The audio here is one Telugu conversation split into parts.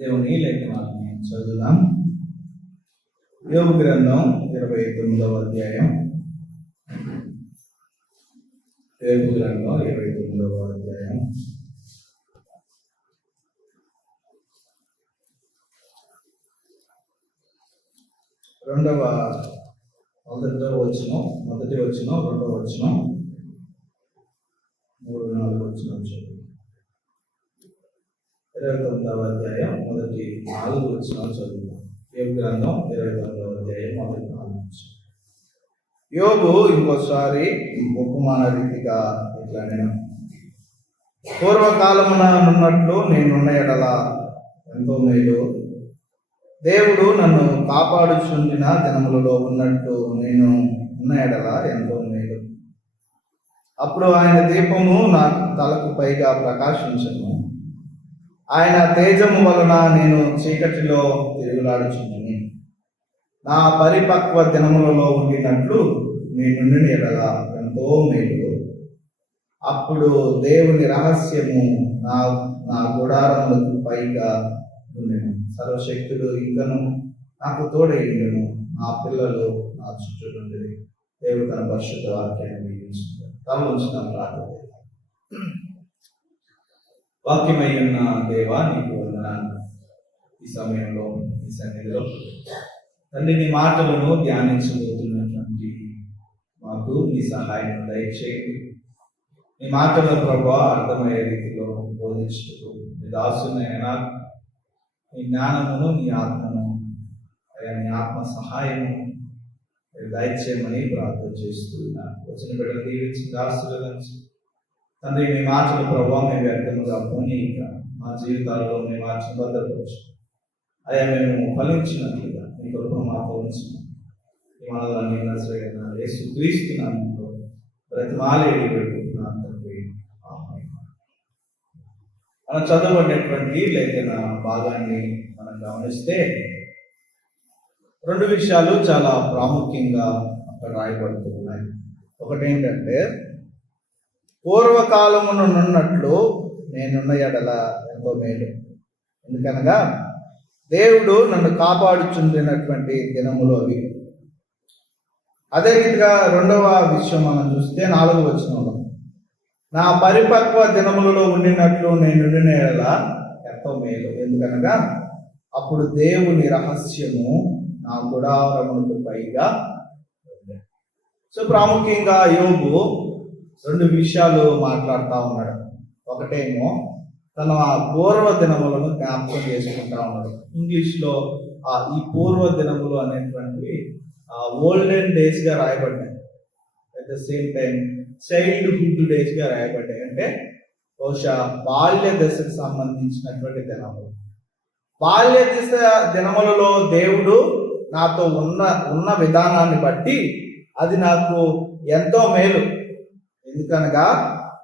దేవుని లేఖనాన్ని చదువుదాం. యోబు గ్రంథం 29వ అధ్యాయం. యోబు గ్రంథం 29వ అధ్యాయం. మొదటి వచనం, రెండవ వచనం, 3, 4 వచనం చదువు. 29వ అధ్యాయం మొదటి 4 వచనాలు చదువుతాం. యోబు గ్రంథం 29వ అధ్యాయం మొదటి 4 వచనం. యోబు ఇంకోసారి ఉపమాన రీతిగా ఇట్లా, నేను పూర్వకాలమున నున్నట్లు నేనున్న ఎడల ఎంతో మేలు, దేవుడు నన్ను కాపాడుచుండిన దినములలో ఉన్నట్టు నేను ఉన్న ఎడల ఎంతో మేలు. అప్పుడు ఆయన దీపము నా తలకు పైగా ప్రకాశించను, ఆయన తేజము వలన నేను చీకటిలో తిరుగులాడుచుండిని. నా పరిపక్వ దినములలో ఉండినట్లు నేనుండిన ఎడల ఎంతో మేలు. అప్పుడు దేవుని రహస్యము నా గుడారములకు పైగా ఉండెను. సర్వశక్తుడు ఇంకను నాకు తోడైండును, నా పిల్లలు నా చుట్టూ నుండి. దేవుడు తన పరిశుద్ధ వాక్యాన్ని దీవించుతాడు. తల ఉంచుతాం ప్రార్థన. వాక్యమై ఉన్న దేవా, నీకు వందనాలు. ఈ సమయంలో ఈ సన్నిధిలో తండ్రి, నీ మాటలను ధ్యానించబోతున్నటువంటి మాకు నీ సహాయం దయచేయండి. నీ మాటల ప్రభావ అర్థమయ్యే రీతిలో బోధించుటకు నీ దాసునైనా నీ జ్ఞానమును, నీ ఆత్మను, నీ ఆత్మ సహాయము దయచేయమని ప్రార్థన చేస్తున్నాను. వచ్చిన బిడ్డలు దీవించి దాసుల నుంచి తండ్రి, మీ మాటల ప్రభావం మేము వ్యక్తముగా పోనీ మా జీవితాల్లో మేము మార్చిన భద్రపరచు. అయ్యా, మేము ఫలించినట్లుగా మీ కొరకు మాతో ఉంచిన ఈ మనల్ని యేసు క్రీస్తు నామములో బ్రతిమాలేడి పెట్టుకున్నాను తండ్రి. మనం చదవబడినటువంటి లేఖన భాగాన్ని మనం గమనిస్తే 2 విషయాలు చాలా ప్రాముఖ్యంగా అక్కడ రాయబడుతున్నాయి. ఒకటి ఏంటంటే, పూర్వకాలమును నున్నట్లు నేనున్న ఎడల ఎంతో మేలు. ఎందుకనగా దేవుడు నన్ను కాపాడుచుండినటువంటి దినములు అవి. అదే రీతిగా రెండవ విషయం మనం చూస్తే 4వ వచనంలో, నా పరిపక్వ దినములలో ఉండినట్లు నేనుండిన ఎడల ఎంతో మేలు. ఎందుకనగా అప్పుడు దేవుని రహస్యము నా గుడారములకు పైగా. సో ప్రాముఖ్యంగా యోబు 2 విషయాలు మాట్లాడుతూ ఉన్నాడు. ఒకటేమో తన పూర్వ దినములను జ్ఞాపకం చేసుకుంటా ఉన్నాడు. ఇంగ్లీష్లో ఈ పూర్వ దినములు అనేటువంటివి ఓల్డెన్ డేస్ గా రాయబడ్డాయి. At the same time childhood days గా రాయబడ్డాయి. అంటే బహుశా బాల్య దశకు సంబంధించినటువంటి దినములు. బాల్య దశ దినములలో దేవుడు నాతో ఉన్న విధానాన్ని బట్టి అది నాకు ఎంతో మేలు. ఎందుకనగా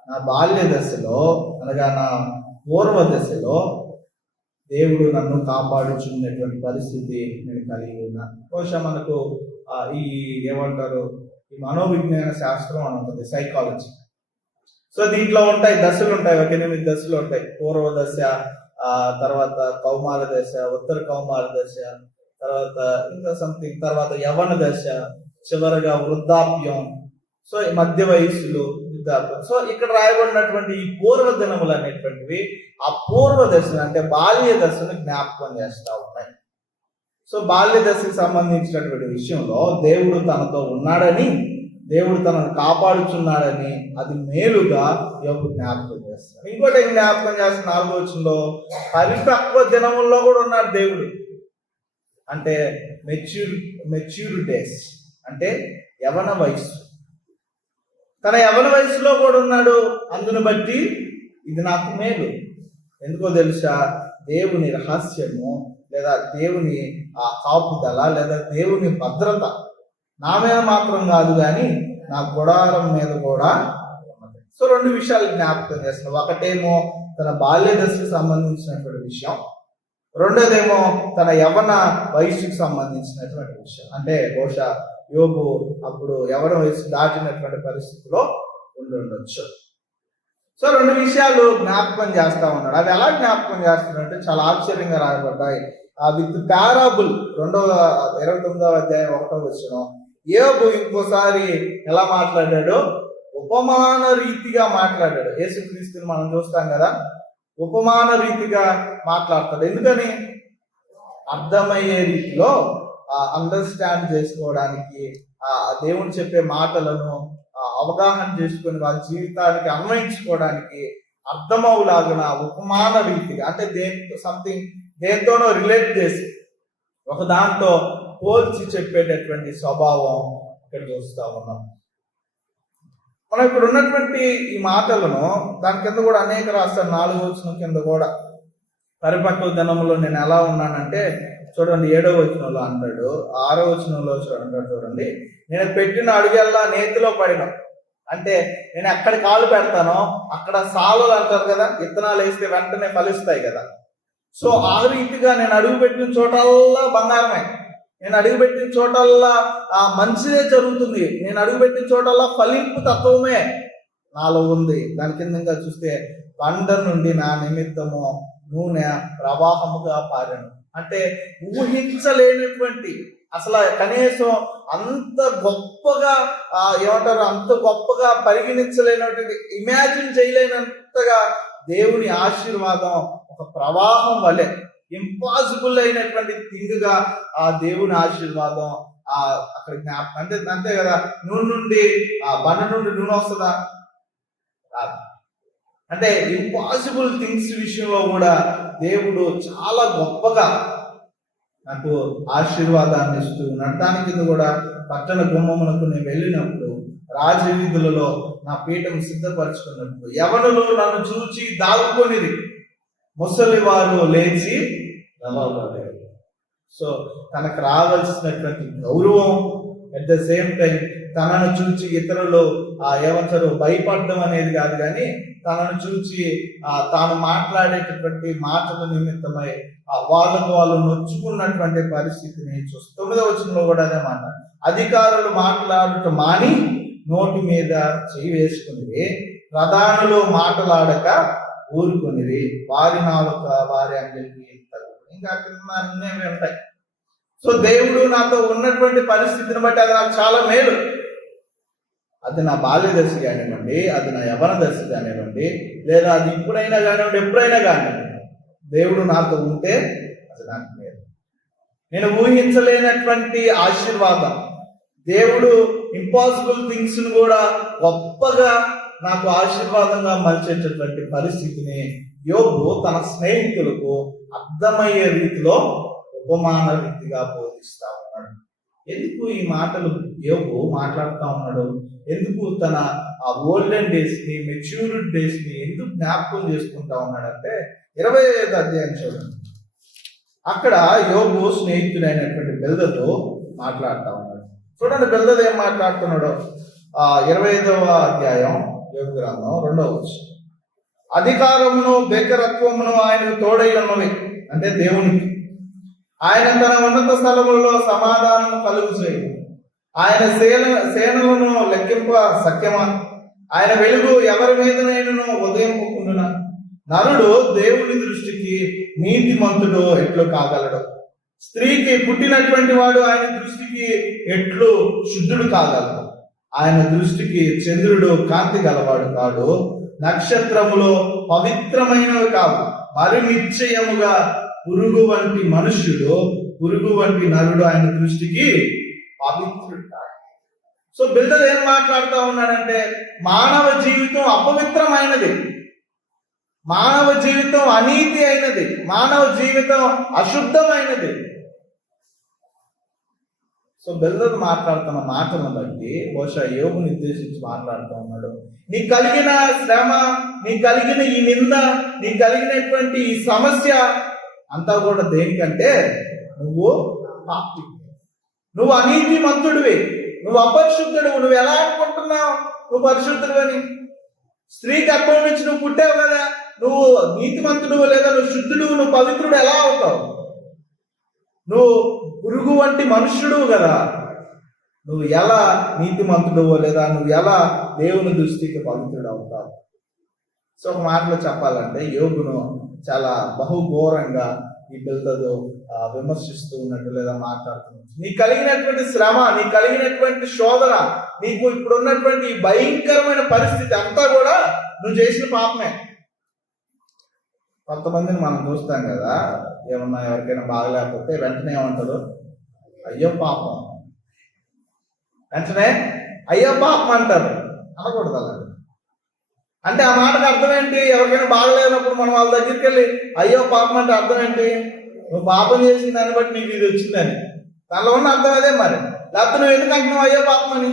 నా బాల్య దశలో, అనగా నా పూర్వ దశలో దేవుడు నన్ను కాపాడుచున్నటువంటి పరిస్థితి నేను కలిగి ఉన్నాను. బహుశా మనకు ఈ ఏమంటారు, ఈ మనోవిజ్ఞాన శాస్త్రం అని ఉంటుంది, సైకాలజీ. సో దీంట్లో ఉంటాయి, దశలు ఉంటాయి, 8 దశలు ఉంటాయి. పూర్వ దశ, తర్వాత కౌమార దశ, ఉత్తర కౌమార దశ, తర్వాత ఇంకా సంథింగ్, తర్వాత యవ్వన దశ, చివరగా వృద్ధాప్యం, సో మధ్య వయస్సులు, వృద్ధాప్యం. సో ఇక్కడ రాయబడినటువంటి ఈ పూర్వ దినములు అనేటువంటివి ఆ పూర్వ దశను, అంటే బాల్య దశను జ్ఞాపకం చేస్తూ ఉన్నాయి. సో బాల్య దశకు సంబంధించినటువంటి విషయంలో దేవుడు తనతో ఉన్నాడని, దేవుడు తనను కాపాడుచున్నాడని, అది మేలుగా యోబు జ్ఞాపకం చేస్తాడు. ఇంకోటి జ్ఞాపకం చేస్తున్న 4వ వచనంలో, పరిపక్వ దినముల్లో కూడా ఉన్నాడు దేవుడు. అంటే మెచ్యూర్ డేస్, అంటే యవన వయస్సు. తన యవన వయసులో కూడా ఉన్నాడు. అందును బట్టి ఇది నాకు మేలు. ఎందుకో తెలుసా, దేవుని రహస్యము, లేదా దేవుని కాపుదల, లేదా దేవుని భద్రత నా మీద మాత్రం కాదు కానీ నా గుడారం మీద కూడా ఉన్నది. సో 2 విషయాలు జ్ఞాపకం చేస్తున్నాం. ఒకటేమో తన బాల్య దశకు సంబంధించినటువంటి విషయం, రెండోదేమో తన యవ్వన వయసుకు సంబంధించినటువంటి విషయం. అంటే బహుశా యోబు అప్పుడు యవ్వన వయసు దాటినటువంటి పరిస్థితిలో ఉండొచ్చు. సో 2 విషయాలు జ్ఞాపకం చేస్తా ఉన్నాడు. అవి ఎలా జ్ఞాపకం చేస్తున్నాడంటే చాలా ఆశ్చర్యంగా రాయబడ్డాయి. విత్ పారాబుల్ 29వ అధ్యాయం 1వ వచనం. యోబు ఇంకోసారి ఎలా మాట్లాడాడు? ఉపమాన రీతిగా మాట్లాడాడు. యేసుక్రీస్తుని మనం చూస్తాం కదా, ఉపమాన రీతిగా మాట్లాడతాడు. ఎందుకని? అర్థమయ్యే రీతిలో అండర్స్టాండ్ చేసుకోవడానికి, దేవుడు చెప్పే మాటలను అవగాహన చేసుకొని వాళ్ళ జీవితానికి అన్వయించుకోవడానికి అర్థమవులాగున ఉపమాన రీతిగా, అంటే దేంతోనో రిలేట్ చేసి ఒక దాంతో పోల్చి చెప్పేటటువంటి స్వభావం ఇక్కడ చూస్తా ఉన్నాం. మనం ఇక్కడ ఉన్నటువంటి ఈ మాటలను దాని కింద కూడా అనేక రాస్తారు. 4వ వచనం కింద కూడా పరిపక్వ దినంలో నేను ఎలా ఉన్నానంటే చూడండి, 7వ వచనంలో అంటాడు, 6వ వచనంలో అంటాడు చూడండి, నేను పెట్టిన అడుగల్లా నేతిలో పడిన. అంటే నేను ఎక్కడ కాలు పెడతానో అక్కడ సాలులు అంటారు కదా, విత్తనాలు వేస్తే వెంటనే ఫలిస్తాయి కదా. సో ఆ రీతిగా నేను అడుగు పెట్టిన చోటల్లా బంగారమే, నేను అడుగుపెట్టిన చోటల్లా మంచిదే జరుగుతుంది, నేను అడుగుపెట్టిన చోటల్లా ఫలింపు తత్వమే నాలో ఉంది. దాని కింద చూస్తే బండ నుండి నా నిమిత్తము నూనె ప్రవాహముగా పారాను. అంటే ఊహించలేనటువంటి, అసలు కనీసం అంత గొప్పగా ఏమంటారు, అంత గొప్పగా పరిగణించలేనటువంటి, ఇమాజిన్ చేయలేనంతగా దేవుని ఆశీర్వాదం ఒక ప్రవాహం వలె, ఇంపాసిబుల్ అయినటువంటి థింగ్గా ఆ దేవుని ఆశీర్వాదం అక్కడ జ్ఞాపకం. అంతే కదా, నూనె నుండి బండ నుండి నూనె వస్తుందా? అంటే ఇంపాసిబుల్ థింగ్స్ విషయంలో కూడా దేవుడు చాలా గొప్పగా నాకు ఆశీర్వాదాన్ని ఇస్తూ ఉన్నాడు. దాని కింద కూడా పట్టణ గుమ్మమునకు నేను వెళ్ళినప్పుడు రాజవీధులలో నా పీఠం సిద్ధపరచుకున్నప్పుడు యవనులు నన్ను చూచి దాగుకొనిది, ముసలి వారు లేచి నవ్వబడ్డారు. సో తనకు రావాల్సినటువంటి గౌరవం, అట్ ద సేమ్ టైం తనను చూచి ఇతరులు ఏమంటారు భయపడడం అనేది కాదు, కానీ తనను చూచి తాను మాట్లాడేటటువంటి మాటల నిమిత్తమై వాళ్ళకు వాళ్ళు నొచ్చుకున్నటువంటి పరిస్థితిని చూసి 9వ వచనంలో కూడా అదే మాట, అధికారులు మాట్లాడటం మాని నోటి మీద చేయి వేసుకుని ప్రధానులు మాట్లాడక ఊరుకునివి, వారి నాలుక వారి అంగలికి ఇంకా అన్నీ ఉంటాయి. సో దేవుడు నాతో ఉన్నటువంటి పరిస్థితిని బట్టి అది నాకు చాలా మేలు. అది నా బాల్య దశ కానివ్వండి, అది నా యవ్వన దశ కానివ్వండి, లేదా అది ఇప్పుడైనా కానివ్వండి, ఎప్పుడైనా కానివ్వండి, దేవుడు నాతో ఉంటే అది నాకు మేలు. నేను ఊహించలేనటువంటి ఆశీర్వాదం, దేవుడు ఇంపాసిబుల్ థింగ్స్ ను కూడా గొప్పగా నాకు ఆశీర్వాదంగా మలిచేటటువంటి పరిస్థితిని యోబు తన స్నేహితులకు అర్థమయ్యే రీతిలో ఉపమాన రీతిగా బోధిస్తా ఉన్నాడు. ఎందుకు ఈ మాటలు యోబు మాట్లాడుతూ ఉన్నాడు? ఎందుకు తన ఆ ఓల్డెన్ డేస్ ని, మెచ్యూర్డ్ డేస్ ని ఎందుకు జ్ఞాపకం చేసుకుంటా ఉన్నాడంటే 25వ అధ్యాయం చూడండి. అక్కడ యోబు స్నేహితుడైనటువంటి బిల్దతో మాట్లాడుతూ ఉన్నాడు. చూడండి బిల్దత్ ఏం మాట్లాడుతున్నాడో. 25వ అధ్యాయం యోబు గ్రంథం 2వ వచనం. అధికారమును బేకరత్వమును ఆయనకు తోడై ఉన్నవి, అంటే దేవునికి. ఆయన తన ఉన్నత స్థలములలో సమాధానము కలుగు చేయు. ఆయన సేనలను లెక్కింప సఖ్యమా? ఆయన వెలుగు ఎవరి మీదనైనను ఉదయింపుకుండునా? నరుడు దేవుని దృష్టికి నీతిమంతుడు ఎట్లు కాగలడు? స్త్రీకి పుట్టినటువంటి వాడు ఆయన దృష్టికి ఎట్లు శుద్ధుడు కాగలడు? ఆయన దృష్టికి చంద్రుడు కాంతి గలవాడు కాడు, నక్షత్రములో పవిత్రమైనవి కావు. మరి నిశ్చయముగా పురుగు వంటి మనుష్యుడు, పురుగు వంటి నరుడు ఆయన దృష్టికి పవిత్రుడు కాదు. సో బిల్దత్ ఏం మాట్లాడుతూ ఉన్నాడంటే మానవ జీవితం అపవిత్రమైనది, మానవ జీవితం అనీతి అయినది, మానవ జీవితం అశుద్ధమైనది. సో బిల్దత్ మాట్లాడుతున్న మాటలను బట్టి బహుశా యోగుని ఉద్దేశించి మాట్లాడుతూ ఉన్నాడు. నీ కలిగిన శ్రమ, నీ కలిగిన ఈ నింద, నీ కలిగినటువంటి ఈ సమస్య అంతా కూడా దేనికంటే నువ్వు పాపి, నువ్వు అనీతిమంతుడివి, నువ్వు అపరిశుద్ధుడు. నువ్వు ఎలా అనుకుంటున్నావు నువ్వు పరిశుద్ధుడు అని? స్త్రీ గర్భం నుంచి నువ్వు పుట్టావు కదా, నువ్వు నీతిమంతుడు లేదా నువ్వు శుద్ధుడు, నువ్వు పవిత్రుడు ఎలా అవుతావు? నువ్వు పురుగు వంటి మనుష్యుడు కదా, నువ్వు ఎలా నీతిమంతుడు లేదా నువ్వు ఎలా దేవుని దృష్టికి పవిత్రుడు అవుతావు? సో ఒక మాటలో చెప్పాలంటే యోగును చాలా బహుఘోరంగా ఈ పిల్లలు విమర్శిస్తూ ఉన్నట్టు లేదా మాట్లాడుతున్నట్టు, నీకు కలిగినటువంటి శ్రమ, నీకు కలిగినటువంటి శోధన, నీకు ఇప్పుడు ఉన్నటువంటి ఈ భయంకరమైన పరిస్థితి అంతా కూడా నువ్వు చేసిన పాపమే. కొంతమందిని మనం చూస్తాం కదా, ఏమన్నా ఎవరికైనా బాగలేకపోతే వెంటనే ఏమంటారు, అయ్యో పాపం. వెంటనే అయ్యో పాపం అంటారు. అనకూడదు అలా. అంటే ఆ మాటకు అర్థం ఏంటి? ఎవరికైనా బాగలేనప్పుడు మనం వాళ్ళ దగ్గరికి వెళ్ళి అయ్యో పాపం అంటే అర్థం ఏంటి? నువ్వు పాపం చేసిన దాన్ని బట్టి నీకు ఇది వచ్చిందని. దానిలో ఉన్న అర్థం అదే. మరి లేకపోతే నువ్వు ఎందుకు అంటున్నావు అయ్యో పాపం అని?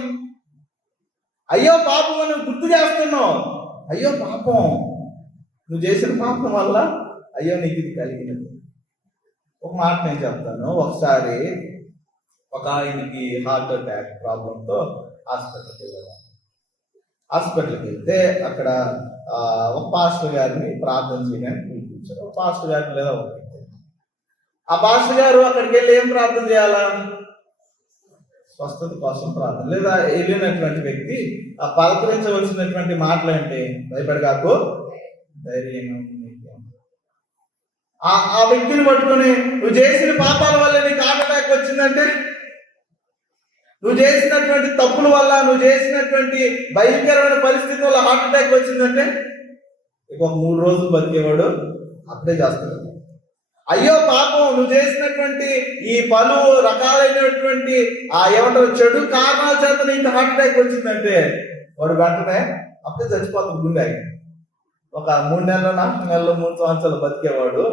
అయ్యో పాపం అని నువ్వు గుర్తు చేస్తున్నావు. అయ్యో పాపం, నువ్వు చేసిన పాపం వల్ల అయ్యో నీకు ఇది కలిగినది. ఒక మాట నేను చెప్తాను. ఒకసారి ఒక ఆయనకి హార్ట్ అటాక్ ప్రాబ్లంతో హాస్పిటల్కి వెళ్ళాము. హాస్పిటల్కి వెళ్తే అక్కడ ఒక పాస్టర్ గారిని ప్రార్థన చేయడానికి పిలిపించారు. ఒక పాస్టర్ గారిని లేదా ఒక ఆ పాస్టర్ గారు అక్కడికి వెళ్ళి ఏం ప్రార్థన చేయాలా? స్వస్థత కోసం ప్రార్థన. లేదా వెళ్ళినటువంటి వ్యక్తి ఆ పలకరించవలసినటువంటి మాటలు ఏంటి? భయపడగాకు, ధైర్యంగా ఉంది. ఆ వ్యక్తిని పట్టుకొని నువ్వు చేసిన పాపాల వల్ల నీకు హార్ట్ అటాక్ వచ్చిందంటే, నువ్వు చేసినటువంటి తప్పుల వల్ల, నువ్వు చేసినటువంటి భయంకరమైన పరిస్థితి వల్ల హార్ట్ అటాక్ వచ్చిందంటే ఇంకొక 3 రోజులు బతికేవాడు అప్పుడే చేస్తాడు. అయ్యో పాపం, నువ్వు చేసినటువంటి ఈ పలు రకాలైనటువంటి ఏమంటారు చెడు కారణాల చేత నీకు హార్ట్ అటాక్ వచ్చిందంటే వాడు వెంటనే అప్పుడే చచ్చిపోతాడు. గుండె ఒక 3 నెలలు, 4 నెలలు, 3 సంవత్సరాలు బతికేవాడు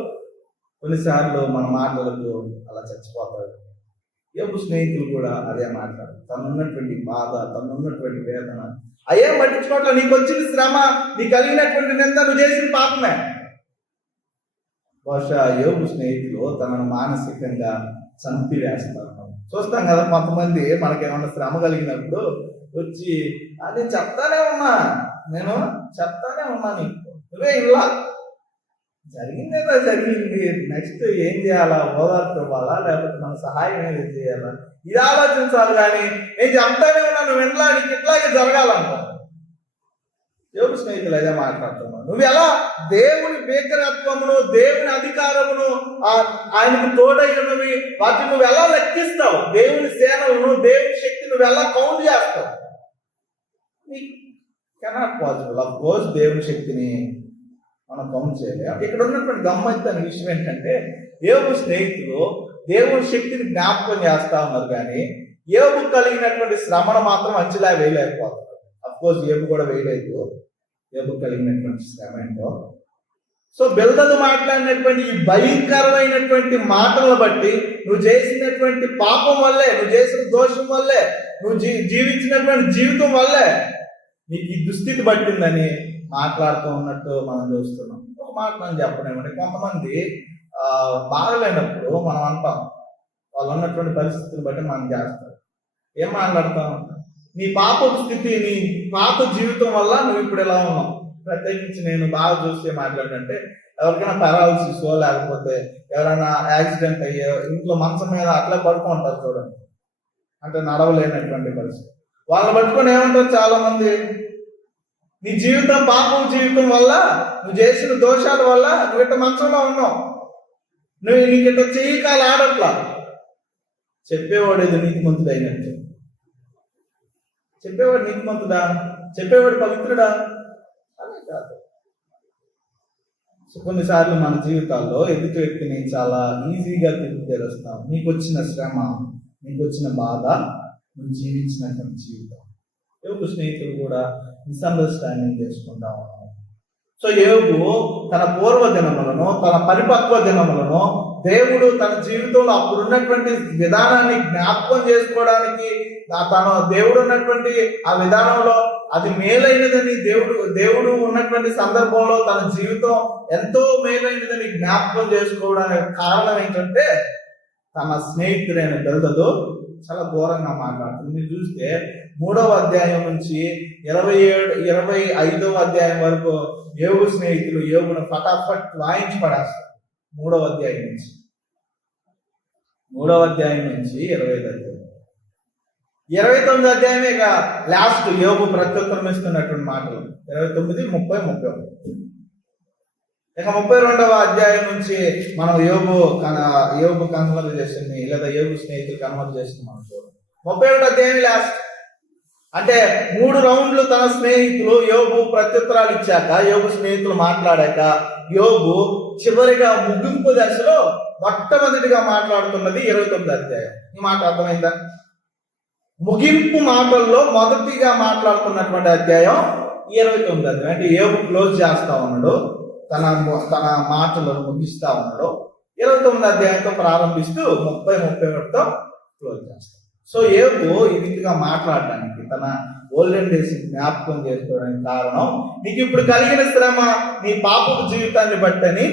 కొన్నిసార్లు మన మాటలకు అలా చచ్చిపోతాడు. యోబు స్నేహితులు కూడా అదే మాట్లాడు. తనున్నటువంటి బాధ, తనున్నటువంటి వేదన అయ్యేం పట్టించుకోవట్లేదు. నీకు వచ్చిన శ్రమ, నీకు కలిగినటువంటి నింద నువ్వు చేసిన పాపమే. బహుశా యోబు స్నేహితులు తనను మానసికంగా చంపివేస్తారు. చూస్తాం కదా, కొంతమంది మనకేమన్నా శ్రమ కలిగినప్పుడు వచ్చి నేను చెప్తానే ఉన్నా నీకు, నువ్వే ఇలా జరిగిందేదో జరిగింది, నెక్స్ట్ ఏం చేయాలా? ఓదార్పు ఇవ్వాలా, లేకపోతే మన సహాయం ఏది చేయాలా? ఇది ఆలోచించాలి. కానీ నేను చెప్తానే ఉన్నా, నువ్వు ఇంట్లో నీకు ఇట్లాగే జరగాలంట. యోబు స్నేహితులు అదే మాట్లాడుతున్నావు. నువ్వు ఎలా దేవుని భీకరత్వమును, దేవుని అధికారమును, ఆయనకు తోడైనవి వాటిని నువ్వు ఎలా లెక్కిస్తావు? దేవుని సేనలను, దేవుని శక్తి నువ్వు ఎలా కౌంట్ చేస్తావు? Cannot possible. ఆఫ్ కోర్స్ దేవుని శక్తిని మనం కౌంట్ చేయలేము. ఇక్కడ ఉన్నటువంటి గమ్మత్తైన విషయం ఏంటంటే, యోబు స్నేహితులు దేవుని శక్తిని జ్ఞాపకం చేస్తా ఉన్నారు, కానీ యోబు కలిగినటువంటి శ్రమను మాత్రం అంచనా వేయలేకపోతున్నారు. అఫ్ కోర్స్ యోబు కూడా వేయలేదు యోబు కలిగినటువంటి శ్రమ ఏంటో. సో బిల్దదు మాట్లాడినటువంటి ఈ భయంకరమైనటువంటి మాటలను బట్టి, నువ్వు చేసినటువంటి పాపం వల్లే, నువ్వు చేసిన దోషం వల్లే, నువ్వు జీవించినటువంటి జీవితం వల్లే నీకు ఈ దుస్థితి పట్టిందని మాట్లాడుతూ ఉన్నట్టు మనం చూస్తున్నాం. ఒక మాట మనం చెప్పలేమండి. కొంతమంది బాగలేనప్పుడు మనం అంటాం, వాళ్ళు ఉన్నటువంటి పరిస్థితులు బట్టి మనం చేస్తాం. ఏం మాట్లాడతాం? నీ పాప స్థితి, నీ పాత జీవితం వల్ల నువ్వు ఇప్పుడు ఎలా ఉన్నావు. ప్రత్యేకించి నేను బాగా చూస్తే మాట్లాడంటే, ఎవరికైనా పారాలసిస్ లేకపోతే ఎవరైనా యాక్సిడెంట్ అయ్యే ఇంట్లో మంచం మీద అట్లా పడుకుంటారు చూడండి, అంటే నడవలేనటువంటి పరిస్థితి. వాళ్ళని పట్టుకొని ఏమంటారు చాలా మంది, నీ జీవితం పాపం జీవితం వల్ల, నువ్వు చేసిన దోషాల వల్ల నువ్వు ఇట్ట మంచంలో ఉన్నావు, నీకు ఇట్ట చెయ్యి కాలు ఆడట్లా. చెప్పేవాడు ఇది నీతిమంతుడు అయినట్టు. చెప్పేవాడు నీతిమంతుడా? చెప్పేవాడు పవిత్రుడా? అదే కాదు. సో కొన్నిసార్లు మన జీవితాల్లో ఎదుటి వ్యక్తిని చాలా ఈజీగా తిరిగి తెలుస్తాం. నీకు వచ్చిన శ్రమ, నీకు వచ్చిన బాధ, నువ్వు జీవించినటువంటి జీవితం. యోబు స్నేహితులు కూడా మిస్అండర్స్టాండింగ్ చేసుకుంటా ఉన్నాం. సో యోబు తన పూర్వ దినములను, తన పరిపక్వ దినములను దేవుడు తన జీవితంలో అప్పుడున్నటువంటి విధానాన్ని జ్ఞాపకం చేసుకోవడానికి, తన దేవుడు ఉన్నటువంటి ఆ విధానంలో అది మేలైనదని, దేవుడు ఉన్నటువంటి సందర్భంలో తన జీవితం ఎంతో మేలైనదని జ్ఞాపకం చేసుకోవడానికి కారణం ఏంటంటే, తన స్నేహితుడైన బిల్దదు చాలా ఘోరంగా మాట్లాడుతుంది. మీరు చూస్తే 3వ అధ్యాయం నుంచి 25వ అధ్యాయం వరకు యోబు స్నేహితులు యోబును ఫటాఫట్ వాయించి పడేస్తారు. 3వ అధ్యాయం నుంచి 25వ అధ్యాయం 29 అధ్యాయమే ఇక లాస్ట్ యోబు ప్రత్యుత్తరం ఇస్తున్నటువంటి మాటలు 29, 30, 31. ఇక 32వ అధ్యాయం నుంచి మనం యోబు కన్వర్జేషన్ లేదా యోబు స్నేహితులు కన్వర్జేషన్ మనం చూడాలి. 31వ అధ్యాయం లాస్ట్. అంటే 3 రౌండ్లు తన స్నేహితులు యోబు ప్రత్యుత్తరాలు ఇచ్చాక, యోబు స్నేహితులు మాట్లాడాక, యోబు చివరిగా ముగింపు దశలో మొట్టమొదటిగా మాట్లాడుతున్నది 29వ అధ్యాయం. ఈ మాట అర్థమైందా? ముగింపు మాటల్లో మొదటిగా మాట్లాడుతున్నటువంటి అధ్యాయం 29వ అధ్యాయం. అంటే యోబు క్లోజ్ చేస్తా ఉన్నాడు, తన మాటలను ముగిస్తా ఉన్నాడు. 29వ అధ్యాయంతో ప్రారంభిస్తూ 30-31తో క్లోజ్ చేస్తాడు. సో యోబు ఈ రీతిగా మాట్లాడడానికి, తన ఓల్డెన్ డేస్ జ్ఞాపకం చేసుకోవడానికి కారణం, నీకు ఇప్పుడు కలిగిన శ్రమ నీ పాపపు జీవితాన్ని బట్టని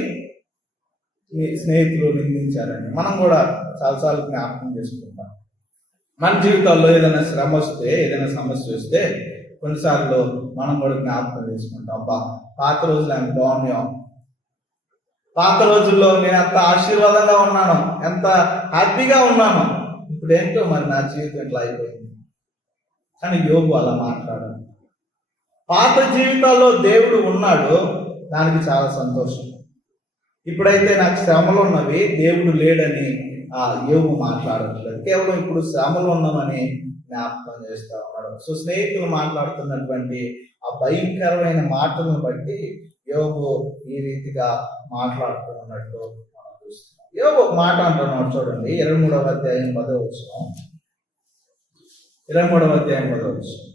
మీ స్నేహితులు నిందించారని మనం కూడా చాలాసార్లు జ్ఞాపకం చేసుకుంటాం. మన జీవితాల్లో ఏదైనా శ్రమ వస్తే, ఏదైనా సమస్య వస్తే కొన్నిసార్లు మనం కూడా జ్ఞాపకం చేసుకుంటాం, అబ్బా పాత రోజులు ఎంత బాగున్నాయో, పాత రోజుల్లో నేను ఎంత ఆశీర్వాదంగా ఉన్నాను, ఎంత హ్యాపీగా ఉన్నాను, ఇప్పుడు ఏంటో మరి నా జీవితం ఇట్లా అయిపోయింది. కానీ యోబు అలా మాట్లాడాడు. పాత జీవితాల్లో దేవుడు ఉన్నాడు, దానికి చాలా సంతోషం. ఇప్పుడైతే నాకు శ్రమలు ఉన్నవి, దేవుడు లేడని యోబు మాట్లాడట్లేదు. కేవలం ఇప్పుడు శ్రమలు ఉన్నామని జ్ఞాపకం చేస్తా ఉన్నాడు. సో స్నేహితులు మాట్లాడుతున్నటువంటి ఆ భయంకరమైన మాటలను బట్టి యోబు ఈ రీతిగా మాట్లాడుతున్నట్టు మనం చూస్తున్నాం. యోబు ఒక మాట అంటున్నాడు చూడండి, 23వ అధ్యాయం 10వ వచనం. 23వ అధ్యాయం 10వ వచనం.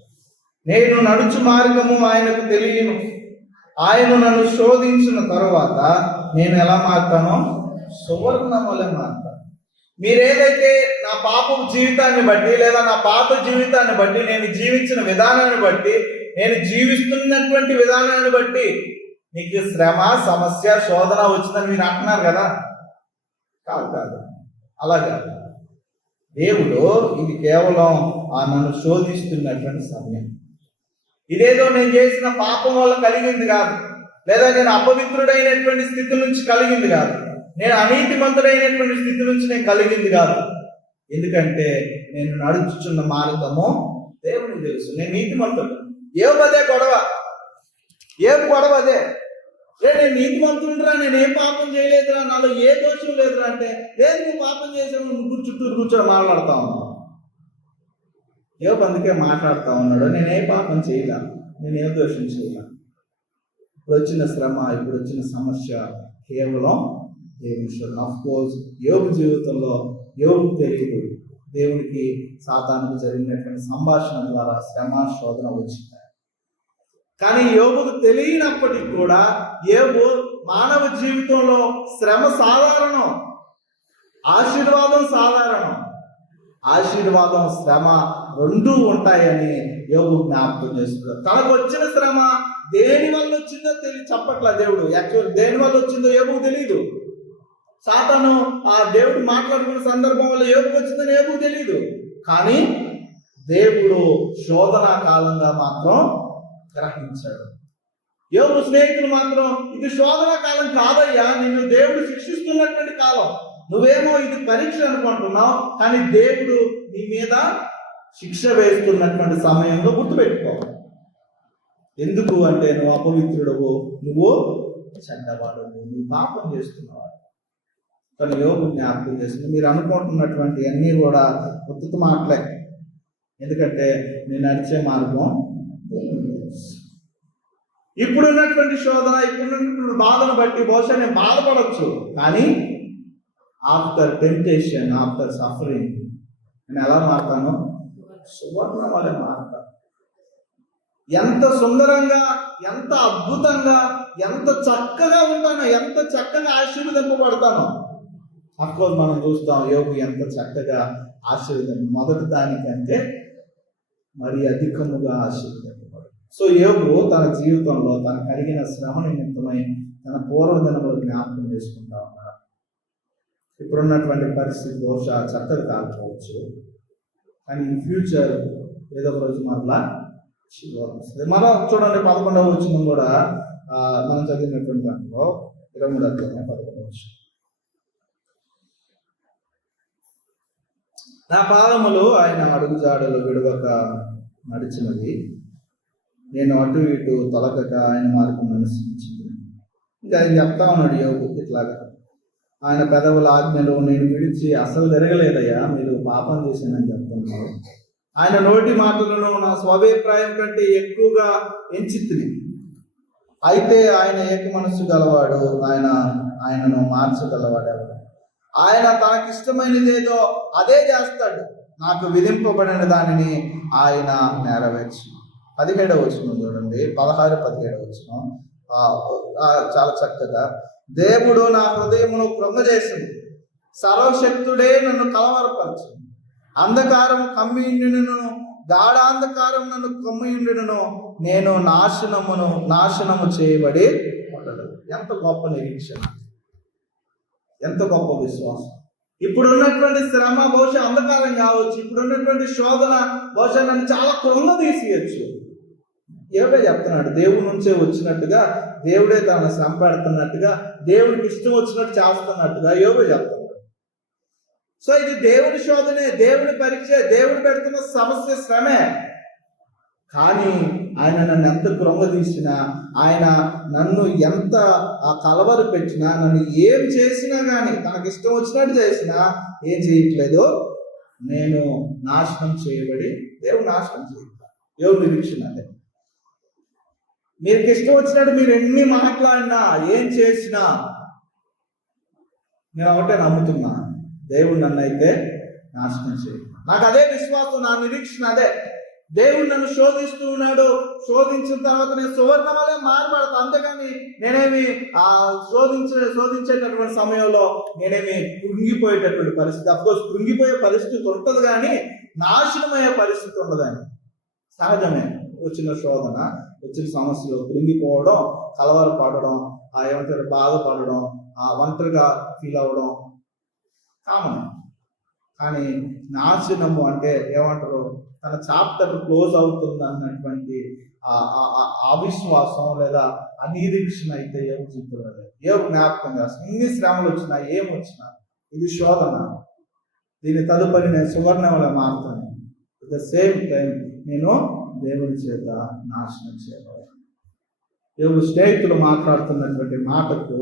నేను నడుచు మార్గము ఆయనకు తెలియను, ఆయన నన్ను శోధించిన తరువాత నేను ఎలా మారుతానో సువర్ణం వలె మారుతాను. మీరేదైతే నా పాపపు జీవితాన్ని బట్టి లేదా నా పాత జీవితాన్ని బట్టి, నేను జీవించిన విధానాన్ని బట్టి, నేను జీవిస్తున్నటువంటి విధానాన్ని బట్టి నీకు శ్రమ, సమస్య, శోధన వచ్చిందని మీరు అంటున్నారు కదా, కాదు అలాగా. దేవుడు ఇది కేవలం నన్ను శోధిస్తున్నటువంటి సమయం. ఇదేదో నేను చేసిన పాపం వల్ల కలిగింది కాదు, లేదా నేను అపవిత్రుడైనటువంటి స్థితి నుంచి కలిగింది కాదు, నేను అనీతిమంతుడైనటువంటి స్థితి నుంచి నేను కలిగింది కాదు. ఎందుకంటే నేను నడుచుచున్న మార్గము దేవునికి తెలుసు. నేను నీతిమంతుడు. ఏదే గొడవ, అదే నేను నీతిమంతుడురా, నేను ఏం పాపం చేయలేదురా, నాలో ఏ దోషం లేదురా అంటే, లేదు నువ్వు పాపం చేసావు, ముగ్గురు చుట్టూరు కూర్చొని మాట్లాడుతా ఉన్నావు. అందుకే మాట్లాడుతూ ఉన్నాడు, నేనే పాపం చేయలే, నేనే దోషం చేయలే. ఇప్పుడు వచ్చిన శ్రమ, ఇప్పుడు వచ్చిన సమస్య కేవలం దేవుని శోధన. ఆఫ్ కోర్స్ యోబు జీవితంలో యోబు తెలియదు, దేవునికి సాతానుకు జరిగినటువంటి సంభాషణ ద్వారా శ్రమ, శోధన వచ్చింది. కానీ యోబుకు తెలియనప్పటికీ కూడా యోబు మానవ జీవితంలో శ్రమ సాధారణం, ఆశీర్వాదం సాధారణం. ఆశీర్వాదం, శ్రమ రెండూ ఉంటాయని యోబు జ్ఞాపకం చేస్తున్నాడు. తనకు వచ్చిన శ్రమ దేని వల్ల వచ్చిందో చెప్పట్లా దేవుడు. యాక్చువల్ దేని వల్ల వచ్చిందో యోబుకు తెలియదు. సాతాను దేవుడు మాట్లాడుకున్న సందర్భం వల్ల యోబుకు వచ్చిందని యోబుకు తెలియదు. కానీ దేవుడు శోధన కాలంగా మాత్రం గ్రహించాడు. యోబు స్నేహితులు మాత్రం ఇది శోధన కాలం కాదయ్యా, నిన్ను దేవుడు శిక్షిస్తున్నటువంటి కాలం, నువ్వేమో ఇది పరీక్ష అనుకుంటున్నావు, కానీ దేవుడు నీ మీద శిక్ష వేస్తున్నటువంటి సమయంలో గుర్తుపెట్టుకో. ఎందుకు అంటే నువ్వు అపవిత్రుడవు, నువ్వు చెడ్డవాడు, నువ్వు పాపం చేస్తున్నావు. కానీ యోబు జ్ఞాపకం చేస్తుంది, మీరు అనుకుంటున్నటువంటి అన్నీ కూడా ఉత్తమ మాటలే. ఎందుకంటే నేను నడిచే మార్గం ఇప్పుడున్నటువంటి శోధన, ఇప్పుడున్నటువంటి బాధను బట్టి బహుశా నేను బాధపడవచ్చు, కానీ ఆఫ్టర్ టెంప్టేషన్, ఆఫ్టర్ సఫరింగ్ నేను ఎలా మారుతాను? సువర్ణ వలె మారుతాను. ఎంత సుందరంగా, ఎంత అద్భుతంగా, ఎంత చక్కగా ఉంటానో, ఎంత చక్కగా ఆశీర్వదింపబడతానో. అఫ్కోర్స్ మనం చూస్తాం యోబు ఎంత చక్కగా మొదటి దానికంటే మరి అధికముగా ఆశీర్వదింపబడు. సో యోబు తన జీవితంలో తన కలిగిన శ్రమ నిమిత్తమై తన పూర్వదినములు జ్ఞాపకం చేసుకుంటా ఉన్నాడు. ఇప్పుడున్నటువంటి పరిస్థితి బహుశా చక్కగా కాకపోవచ్చు, కానీ ఇన్ ఫ్యూచర్ ఏదో ఒక రోజు మరలా వస్తుంది. మరో చూడండి 11వ వచనం కూడా మనం చదివినటువంటి దాంట్లో 23వ అధ్యాయం 11వ వచనం. నా పాదములు ఆయన అడుగుజాడలు విడవక నడిచినవి, నేను అటు ఇటు తొలగక ఆయన మార్గం అనుసరించింది. ఇంకా ఆయన చెప్తా ఉన్నాడు యోగు ఇట్లాగా, ఆయన పెదవుల ఆజ్ఞలు నేను విడిచి అసలు తిరగలేదయ్యా, మీరు పాపం చేశానని చెప్తున్నారు. ఆయన నోటి మాటలను నా స్వాభిప్రాయం కంటే ఎక్కువగా ఎంచితిని. అయితే ఆయన ఏక మనస్సు గలవాడు, ఆయనను మార్చగలవాడు ఎవరు? ఆయన తనకిష్టమైనదేదో అదే చేస్తాడు. నాకు విధింపబడిన దానిని ఆయన నెరవేర్చు. 17వ వచనం చూడండి, 16-17 వచనం చాలా చక్కగా, దేవుడు నా హృదయమును కృంగజేసింది, సర్వశక్తుడే నన్ను కలవరపరచు. అంధకారం కమ్మియుండును, గాఢాంధకారం నన్ను కమ్మియుండును, నేను నాశనము చేయబడి ఉండదు. ఎంత గొప్ప నిరీక్షణ, ఎంత గొప్ప విశ్వాసం. ఇప్పుడున్నటువంటి శ్రమ బహుశా అంధకారం కావచ్చు, ఇప్పుడున్నటువంటి శోధన బహుశా నన్ను చాలా కృంగదీసేయచ్చు. ఏవే చెప్తున్నాడు, దేవుడి నుంచే వచ్చినట్టుగా, దేవుడే తనను శ్రమ పెడుతున్నట్టుగా, దేవుడికి ఇష్టం వచ్చినట్టు చేస్తున్నట్టుగా ఏవే చెప్తున్నాడు. సో ఇది దేవుడి శోధనే, దేవుడి పరీక్ష, దేవుడు పెడుతున్న సమస్య, శ్రమే. కానీ ఆయన నన్ను ఎంత కృంగదీసినా, ఆయన నన్ను ఎంత కలవరు పెట్టినా, నన్ను ఏం చేసినా కానీ, తనకి ఇష్టం వచ్చినట్టు చేసినా ఏం చేయట్లేదు, నేను నాశనం చేయబడి దేవుడు నాశనం చేయట్లేదు. దేవుడు నిరీక్షణ అదే. మీకు ఇష్టం వచ్చినట్టు మీరు ఎన్ని మాట్లాడినా ఏం చేసినా నేను ఒకటే నమ్ముతున్నా, దేవుడు నన్ను అయితే నాశనం చేయడు. నాకు అదే విశ్వాసం, నా నిరీక్షణ అదే. దేవుడు నన్ను శోధిస్తూ ఉన్నాడు, శోధించిన తర్వాత నేను సువర్ణ వలె మారబడతా. అంతేగాని నేనేమి శోధించేటటువంటి సమయంలో నేనేమి కృంగిపోయేటటువంటి పరిస్థితి, అఫ్కోర్స్ కృంగిపోయే పరిస్థితి ఉంటుంది కానీ నాశనమయ్యే పరిస్థితి ఉండదని. సహజమే, వచ్చిన శోధన, వచ్చిన సమస్యలు కృంగిపోవడం, కలవరపడడం, ఏమంటారు బాధపడడం, ఒంటరిగా ఫీల్ అవ్వడం కామన్. కానీ నాశనము అంటే ఏమంటారు, తన చాప్టర్ క్లోజ్ అవుతుంది అన్నటువంటి అవిశ్వాసం లేదా అనిరీక్షణ అయితే ఏమి జీవితంలో ఏమి జ్ఞాపకం చేస్తాను. ఇన్ని శ్రమలు వచ్చినా ఏమొచ్చినా ఇది శోధన, దీని తదుపరి నేను సువర్ణంలో మారుతాను. అట్ ద సేమ్ టైం నేను దేవుని చేత నాశనం చేయబడాలి. యోగు స్నేహితులు మాట్లాడుతున్నటువంటి మాటకు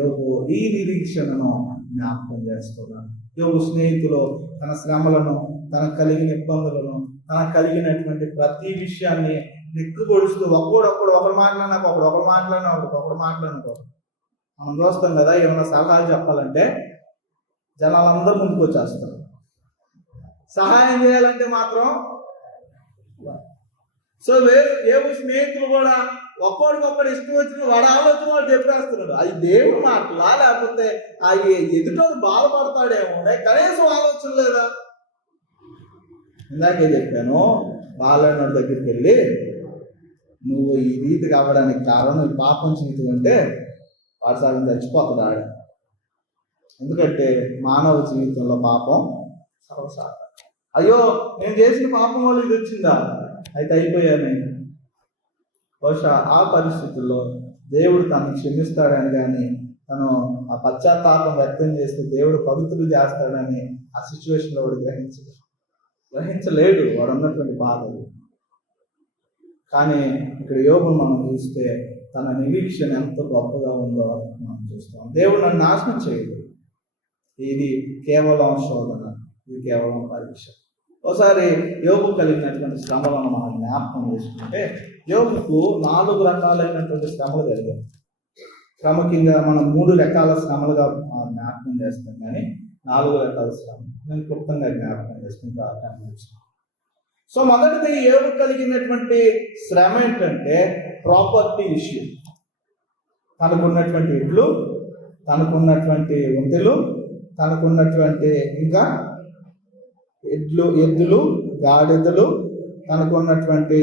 యోగు ఈ నిరీక్షణను జ్ఞాపకం చేస్తున్నాను. యోగు స్నేహితులు తన శ్రమలను, తనకు కలిగిన ఇబ్బందులను, తనకు కలిగినటువంటి ప్రతి విషయాన్ని నిక్కుపొడుస్తూ ఒకడు మాట్లాడినాక ఒకడు మాట్లాడినాక మనం చూస్తాం కదా, ఏమైనా సలహాలు చెప్పాలంటే జనాలందరూ ముందుకు వచ్చేస్తారు. సహాయం చేయాలంటే మాత్రం సో ఏవో స్నేహితులు కూడా ఒక్కొక్కడు ఇష్టం వచ్చిన వాడు ఆలోచన వాడు చెప్పేస్తున్నాడు. అది దేవుడు మాటలా, లేకపోతే అది ఎదుటోడు బాధపడతాడేమో, కనీసం ఆలోచన లేదా? ఇందాకే చెప్పాను, బాలయ్య దగ్గరికి వెళ్ళి నువ్వు ఈ రీతి కావడానికి కారణం ఈ పాపం జీవితం అంటే వాడు చచ్చిపోతాడు ఆడ. ఎందుకంటే మానవ జీవితంలో పాపం సర్వసాధారణం. అయ్యో నేను చేసిన పాపం వల్ల ఇది వచ్చిందా, అయితే అయిపోయాను. బహుశా ఆ పరిస్థితుల్లో దేవుడు తనను క్షమిస్తాడని కానీ, తను ఆ పశ్చాత్తాపం వ్యక్తం చేస్తే దేవుడు పవిత్రులు చేస్తాడని ఆ సిచ్యువేషన్లో వాడు గ్రహించలేడు వాడు ఉన్నటువంటి బాధలు. కానీ ఇక్కడ యోగును మనం చూస్తే తన నిరీక్షణ ఎంత గొప్పగా ఉందో మనం చూస్తాం. దేవుడు నన్ను నాశనం చేయడు. ఇది కేవలం శోధన, ఇది కేవలం పరీక్ష. ఒకసారి యోగు కలిగినటువంటి శ్రమలను మనం జ్ఞాపకం చేసుకుంటే, యోగుకు 4 రకాలైనటువంటి శ్రమలు కలిగాయి. క్రమకంగా మనం 3 రకాల శ్రమలుగా జ్ఞాపకం చేస్తాం, కానీ 4 రకాల శ్రమ నేను క్లుప్తంగా జ్ఞాపకం చేసుకుంటాను. సో మొదటిది యోగు కలిగినటువంటి శ్రమ ఏంటంటే ప్రాపర్టీ ఇష్యూ. తనకున్నటువంటి ఇళ్ళు, తనకున్నటువంటి ఒంటెలు, తనకున్నటువంటి ఇంకా ఎద్దులు, గాడిదలు, తనకున్నటువంటి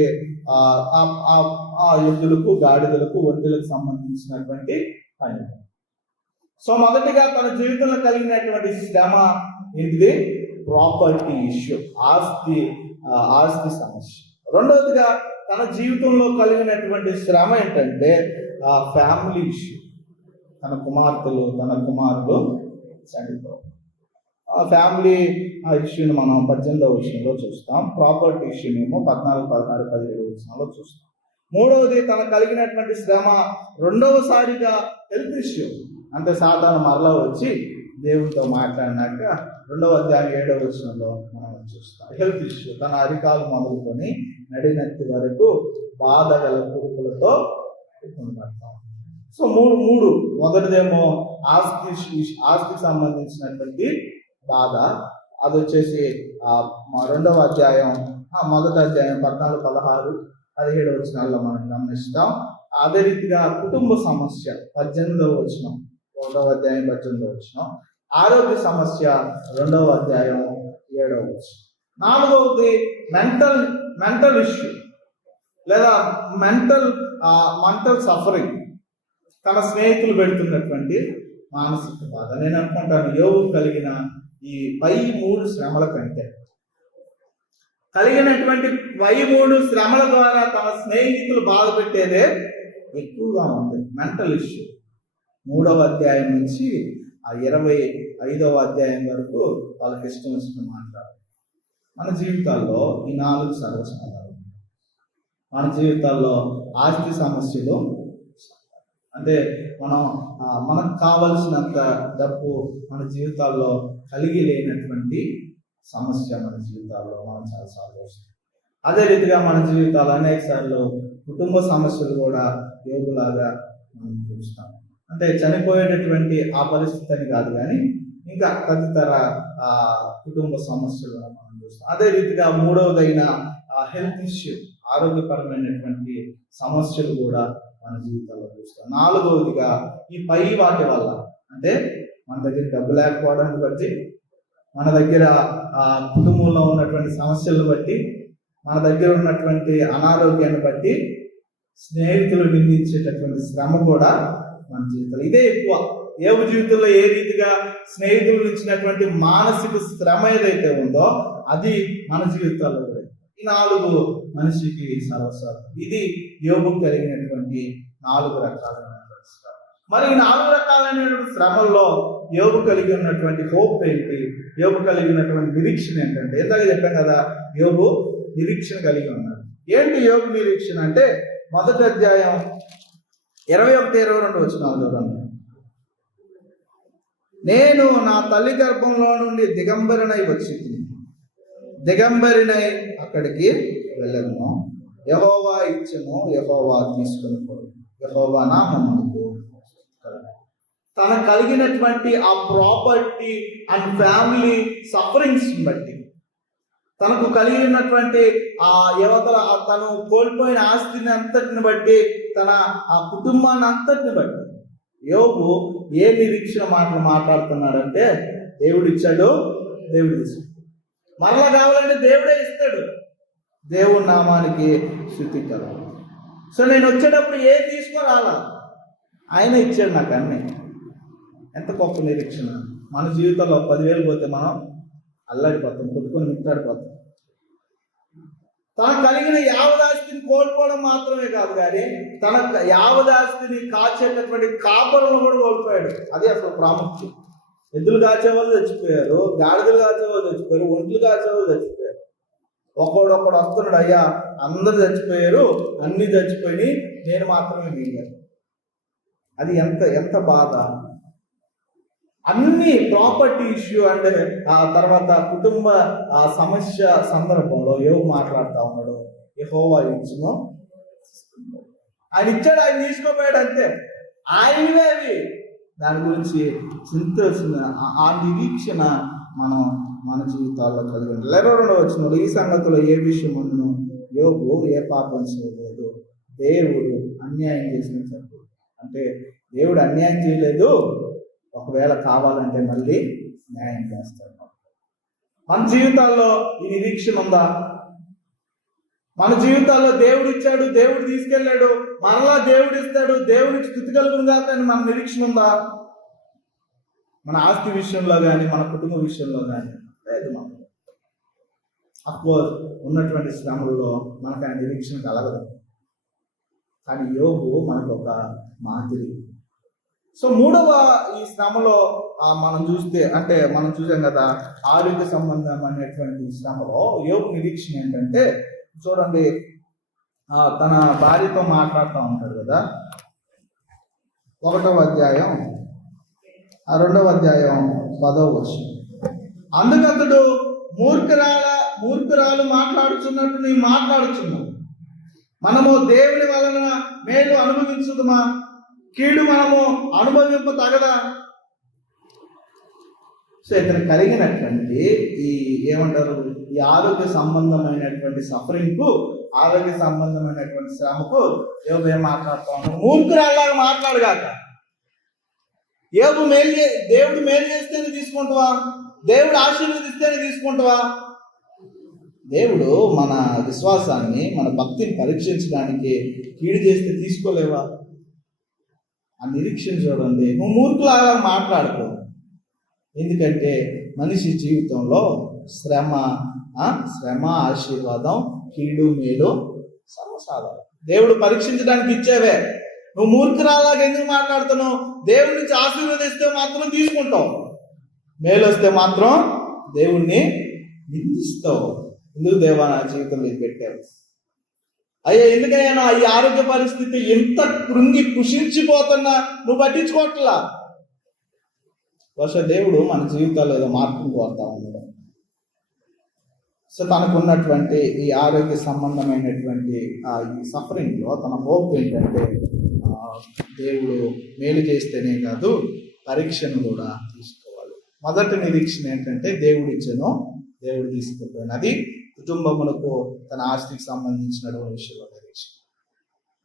ఆ ఎద్దులకు, గాడిదలకు, ఒంటెలకు సంబంధించినటువంటి పని. సో మొదటిగా తన జీవితంలో కలిగినటువంటి శ్రమ ఏంటిది? ప్రాపర్టీ ఇష్యూ, ఆస్తి సమస్య. రెండవదిగా తన జీవితంలో కలిగినటువంటి శ్రమ ఏంటంటే ఫ్యామిలీ ఇష్యూ. తన కుమార్తెలు, తన కుమారులు చనిపోవడం. ఫ్యామిలీ ఇష్యూని మనం 18వ వచనంలో చూస్తాం. ప్రాపర్టీ ఇష్యూనేమో 14, 16, 17 వచనంలో చూస్తాం. మూడవది తన కలిగినటువంటి శ్రమ. రెండవసారిగా హెల్త్ ఇష్యూ, అంటే సాధారణ మరలా వచ్చి దేవుడితో మాట్లాడినాక 2వ అధ్యాయం 7వ వచనంలో మనం చూస్తాం. హెల్త్ ఇష్యూ, తన అరికాలు మొదలుకొని నడినెత్తి వరకు బాధ గల కురుపులతో ఇబ్బంది పడతాం. సో మూడు మొదటిదేమో ఆస్తికి సంబంధించినటువంటి బాధ. అది వచ్చేసి 2వ అధ్యాయం మొదటి అధ్యాయం 14, 16, 17 వచనాల్లో మనం గమనిస్తాం. అదే రీతిగా కుటుంబ సమస్య 18వ వచనం, 1వ అధ్యాయం 18వ వచనం. ఆరోగ్య సమస్య 2వ అధ్యాయం 7వ వచనం. 4వది మెంటల్ ఇష్యూ లేదా మెంటల్ సఫరింగ్, తన స్నేహితులు పెడుతున్నటువంటి మానసిక బాధ. నేను అనుకుంటాను యోబు కలిగిన ఈ పై 3 శ్రమల కంటే కలిగినటువంటి పై 3 శ్రమల ద్వారా తమ స్నేహితులు బాధ పెట్టేదే ఎక్కువగా ఉంది. మెంటల్ ఇష్యూ 3వ అధ్యాయం నుంచి 25వ అధ్యాయం వరకు వాళ్ళకి ఇష్టం వచ్చిన మాట్లాడారు. మన జీవితాల్లో ఈ 4 సర్వసాధారణం. మన జీవితాల్లో ఆస్తి సమస్యలు, అంటే మనకు కావలసినంత డబ్బు మన జీవితాల్లో కలిగి లేనటువంటి సమస్య మన జీవితాల్లో మనం చాలాసార్లు వస్తుంది. అదే రీతిగా మన జీవితాలు అనేక సార్లు కుటుంబ సమస్యలు కూడా యోగులాగా మనం చూస్తాం. అంటే చనిపోయేటటువంటి ఆ పరిస్థితి అని కాదు, కానీ ఇంకా తదితర కుటుంబ సమస్యలు మనం చూస్తాం. అదే రీతిగా 3వదైన హెల్త్ ఇష్యూ, ఆరోగ్యపరమైనటువంటి సమస్యలు కూడా మన జీవితాల్లో చూస్తాం. 4వదిగా ఈ పై వాటి వల్ల, అంటే మన దగ్గర డబ్బు లేకపోవడాన్ని బట్టి, మన దగ్గర కుటుంబంలో ఉన్నటువంటి సమస్యలను బట్టి, మన దగ్గర ఉన్నటువంటి అనారోగ్యాన్ని బట్టి స్నేహితులు నిందించేటటువంటి శ్రమ కూడా మన జీవితంలో ఇదే ఎక్కువ. యోబు జీవితంలో ఏ రీతిగా స్నేహితులు ఇచ్చినటువంటి మానసిక శ్రమ ఏదైతే ఉందో అది మన జీవితాల్లో కూడా. ఈ 4 మనిషికి సర్వసాధారణం. ఇది యోబు కలిగినటువంటి 4 రకాలైనటువంటి శ్రమ. మరి ఈ 4 రకాలైనటువంటి శ్రమల్లో యోబు కలిగి ఉన్నటువంటి హోప్ ఏంటి? యోబు కలిగి ఉన్నటువంటి నిరీక్షణ ఏంటంటే, ఇందాక చెప్పాం కదా, యోబు నిరీక్షణ కలిగి ఉన్నాడు. ఏంటి యోబు నిరీక్షణ అంటే, మొదటి అధ్యాయం 21, 22 వచనాలు చూడండి. నేను నా తల్లి గర్భంలో నుండి దిగంబరినై అక్కడికి వెళ్ళను. యెహోవా ఇచ్చెను, యెహోవా తీసుకుని పోయి, యెహోవా నా మమ్మకు. తన కలిగినటువంటి ఆ ప్రాపర్టీ అండ్ ఫ్యామిలీ సఫరింగ్స్ బట్టి, తనకు కలిగినటువంటి ఆ యువతల తను కోల్పోయిన ఆస్తిని అంతటిని బట్టి, తన ఆ కుటుంబాన్ని అంతటిని బట్టి యోబు ఏ నిరీక్షణ మాట్లాడుతున్నాడంటే, దేవుడు ఇచ్చాడు, దేవుడు ఇస్తాడు, మరలా కావాలంటే దేవుడే ఇస్తాడు, దేవుడి నామానికి స్తుతి కలుగు. సో నేను వచ్చేటప్పుడు ఏం తీసుకురాలా, ఆయన ఇచ్చాడు నాకు అన్నీ. ఎంత గొప్ప నిరీక్షణ. మన జీవితంలో 10,000 పోతే మనం అల్లాడిపోతాం, కొట్టుకొని మిట్టాడిపోతాం. తనకు కలిగిన యావదాస్తిని కోల్పోవడం మాత్రమే కాదు, కానీ తన యావదాస్తిని కాచేటటువంటి కాపరులను కూడా కోల్పోయాడు. అది అసలు ప్రాముఖ్యం. ఎద్దులు కాచేవాళ్ళు చచ్చిపోయారు, గాడిదలు కాచేవాళ్ళు చచ్చిపోయారు, ఒంట్లు కాచేవాళ్ళు చచ్చిపోయారు. ఒకడొకడు వస్తున్నాడు, అయ్యా అందరు చచ్చిపోయారు, అన్ని చచ్చిపోయి నేను మాత్రమే మిగిలాను. అది ఎంత బాధ. అన్ని ప్రాపర్టీ ఇష్యూ అంటే ఆ తర్వాత కుటుంబ సమస్య సందర్భంలో యోబు మాట్లాడుతూ ఉన్నాడు, యెహోవా ఇచ్చును, ఆయన ఇచ్చాడు, ఆయన తీసుకోపోయాడు, అంతే. ఆయనవే అవి. దాని గురించి చింతవలసిన ఆ నిరీక్షణ మనం మన జీవితాల్లో కలిగి ఉండాలి. 22వ వచనంలో ఈ సంగతిలో ఏ విషయం ఉండును, యోబు ఏ పాపం చేయలేదు, దేవుడు అన్యాయం చేసిన చెప్పు. అంటే దేవుడు అన్యాయం చేయలేదు, ఒకవేళ కావాలంటే మళ్ళీ న్యాయం చేస్తాడు. మన జీవితాల్లో ఈ నిరీక్షణ ఉందా? మన జీవితాల్లో దేవుడు ఇచ్చాడు, దేవుడు తీసుకెళ్ళాడు, మరలా దేవుడు ఇస్తాడు, దేవుడికి స్థుతి కలుగును కాక అని మన నిరీక్షణ ఉందా? మన ఆస్తి విషయంలో కానీ, మన కుటుంబ విషయంలో కానీ లేదు. మనం అఫ్కోర్స్ ఉన్నటువంటి శ్రమల్లో మనకు ఆ నిరీక్షణ కలగదు. కానీ యోబు మనకు ఒక మాదిరి. సో మూడవ ఈ శ్రమలో మనం చూస్తే, అంటే మనం చూసాం కదా, ఆరోగ్య సంబంధం అనేటువంటి శ్రమలో యోబు నిరీక్షణ ఏంటంటే, చూడండి, తన భార్యతో మాట్లాడుతూ ఉంటాడు కదా, 1వ అధ్యాయం 2వ అధ్యాయం 10వ వచనం. అందుకతడు మూర్ఖురాలు మాట్లాడుచున్నట్టు నేను మాట్లాడుచున్నాను. మనము దేవుని వలన మేలు అనుభవించుదమా, కీడు మనము అనుభవింప తగదా. సో ఇతను కలిగినటువంటి ఈ ఏమంటారు, ఈ ఆరోగ్య సంబంధమైనటువంటి సఫరింగ్ కు, ఆరోగ్య సంబంధమైనటువంటి శ్రమకు యోబు ఏం మాట్లాడుతూ ఉన్నాడు, మూర్ఖురాల్లాగా మాట్లాడగాక. దేవుడు మేలు చేస్తేనే తీసుకుంటావా, దేవుడు ఆశీర్వదిస్తేనే తీసుకుంటావా? దేవుడు మన విశ్వాసాన్ని, మన భక్తిని పరీక్షించడానికి కీడు చేస్తే తీసుకోలేవా? ఆ నిరీక్షణ చూడండి. నువ్వు మూర్ఖులాగా మాట్లాడుకో. ఎందుకంటే మనిషి జీవితంలో శ్రమ ఆశీర్వాదం, కీడు మేలు సర్వసాధారణం. దేవుడు పరీక్షించడానికి ఇచ్చేవే. నువ్వు మూర్ఖురాలాగా ఎందుకు మాట్లాడుతున్నావు? దేవుడి నుంచి ఆశీర్వదిస్తే మాత్రం తీసుకుంటావు, మేలు వస్తే మాత్రం దేవుణ్ణి నిందిస్తావు. ఎందుకు దేవా నా జీవితంలో ఇది పెట్టావు? అయ్యా ఎందుకయ్యా ఈ ఆరోగ్య పరిస్థితి ఎంత కృంగి కుషించిపోతున్నా నువ్వు పట్టించుకోవట్లా. బహుశా దేవుడు మన జీవితాల్లో ఏదో మార్పును కోరుతా ఉన్నాడు. సో తనకున్నటువంటి ఈ ఆరోగ్య సంబంధమైనటువంటి ఈ సఫరింగ్లో తన హోప్ ఏంటంటే, దేవుడు మేలు చేస్తేనే కాదు, పరీక్షను కూడా తీసుకోవాలి. మొదటి నిరీక్షణ ఏంటంటే, దేవుడు ఇచ్చాను, దేవుడు తీసుకుపోయాను. అది కుటుంబములకు, తన ఆస్తికి సంబంధించినటువంటి విషయంలో నిరీక్షణ.